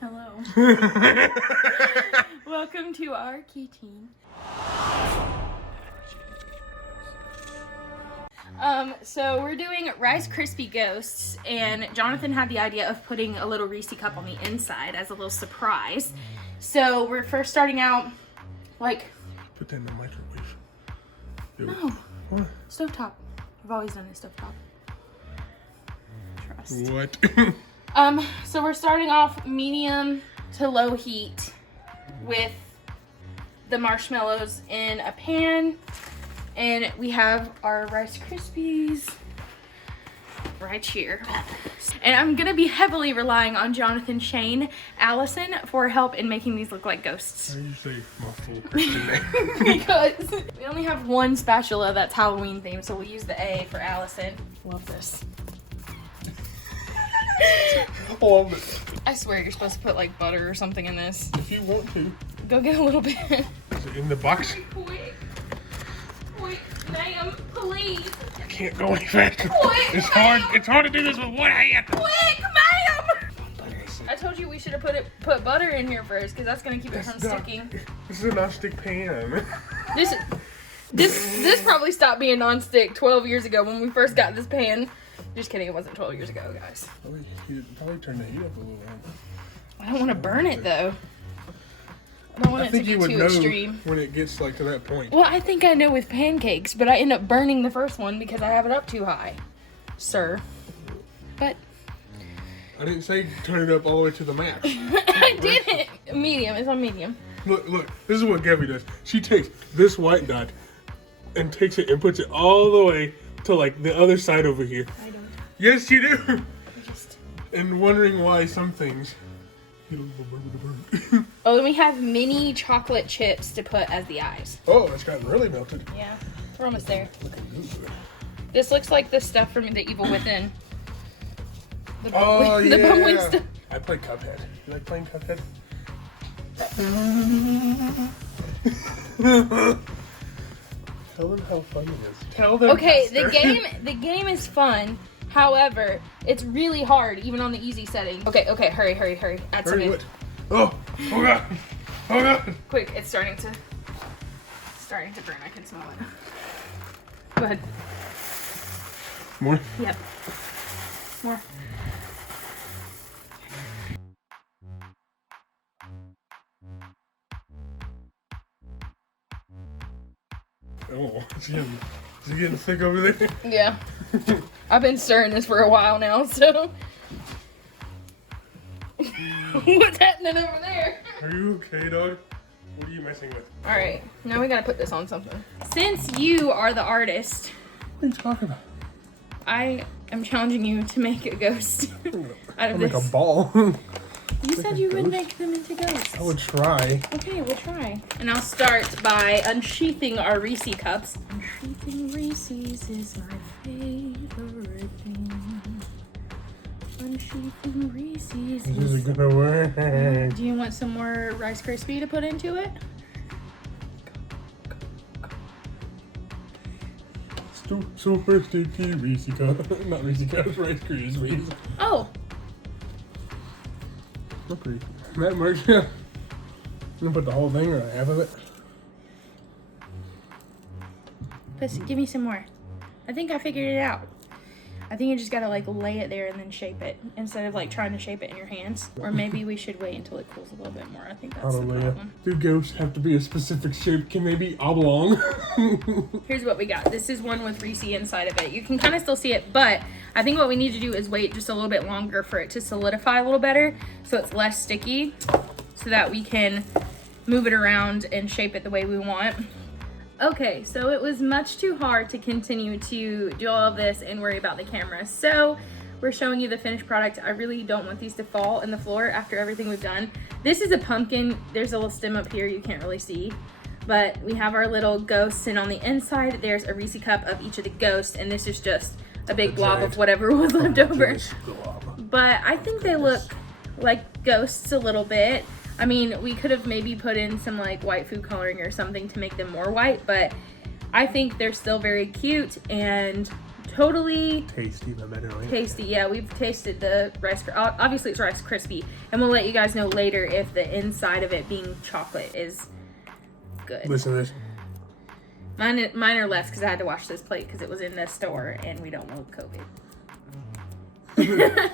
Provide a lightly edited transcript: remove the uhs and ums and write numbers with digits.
Hello. Welcome to our keychain. So we're doing Rice Krispie Ghosts, and Jonathan had the idea of putting a little Reese cup on the inside as a little surprise. So we're first starting out like... Put that in the microwave. No. What? Stovetop. I've always done it stovetop. Trust. What? So we're starting off medium to low heat with the marshmallows in a pan. And we have our Rice Krispies right here. And I'm gonna be heavily relying on Jonathan, Shane, Allison for help in making these look like ghosts. How do you say my full Christian name? Because we only have one spatula that's Halloween themed, so we'll use the A for Allison. Love this. Love it. I swear you're supposed to put like butter or something in this. If you want to. Go get a little bit. Is it in the box? Quick. Quick, ma'am, please. I can't go any faster. Quick, It's ma'am. hard. It's hard to do this with one hand. Quick, ma'am! I told you we should have put butter in here first, because that's gonna keep it from sticking. This is a non-stick pan. This probably stopped being non-stick 12 years ago when we first got this pan. Just kidding, it wasn't 12 years ago, guys. Probably turn the heat up a little bit. I don't want to burn it though. I don't want I it to think be you would too know extreme. when it gets like to that point. Well, I think I know with pancakes, but I end up burning the first one because I have it up too high, sir. But I didn't say turn it up all the way to the max. I didn't. Medium. It's on medium. Look. This is what Gabby does. She takes this white dot and takes it and puts it all the way to like the other side over here. I don't. Yes, you do. I just... And wondering why some things. Oh, then we have mini chocolate chips to put as the eyes. Oh, it's gotten really melted. Yeah, we're almost there. This looks like the stuff from The Evil Within. The Yeah. bumbling stuff. I play Cuphead. You like playing Cuphead? Tell them how fun it is. Tell them. Okay, faster. the game is fun. However, it's really hard, even on the easy setting. Okay, hurry. Add some Hurry, in. what? Oh god. Oh god. Quick, it's starting to burn. I can smell it. Go ahead. More? Yep. More. Oh, is it getting thick over there? Yeah. I've been stirring this for a while now, so. What's happening over there? Are you okay, dog? What are you messing with? Alright, now we gotta put this on something. Since you are the artist, What are you talking about? I am challenging you to make a ghost out of Like this. a ball. You said you would make them into ghosts. I would try. Okay, we'll try. And I'll start by unsheathing our Reese cups. Unsheathing Reese's is my favorite thing. Unsheathing Reese's This is... is gonna work. Do you want some more Rice Krispie to put into it? Super sticky Reese cup. Not Reese cups, Rice Krispies. Oh, Okay. That works, yeah. You gonna put the whole thing or half of it? give me some more. I think I figured it out. I think you just gotta like lay it there and then shape it instead of like trying to shape it in your hands. Or maybe we should wait until it cools a little bit more. I think that's the Hallelujah. problem. Do ghosts have to be a specific shape? Can they be oblong? Here's what we got. This is one with Reese inside of it. You can kind of still see it, but I think what we need to do is wait just a little bit longer for it to solidify a little better so it's less sticky so that we can move it around and shape it the way we want. Okay, so it was much too hard to continue to do all of this and worry about the camera. So we're showing you the finished product. I really don't want these to fall in the floor after everything we've done. This is a pumpkin. There's a little stem up here you can't really see. But we have our little ghosts, and on the inside there's a Reese cup of each of the ghosts, and this is just a big blob of whatever was left over. But I think they look like ghosts a little bit. I mean, we could have maybe put in some like white food coloring or something to make them more white, but I think they're still very cute and totally Tasty, but better on it. tasty. Yeah, we've tasted the obviously it's Rice Krispie, and we'll let you guys know later if the inside of it being chocolate is good. Listen to this. Mine are less because I had to wash this plate because it was in the store and we don't want COVID.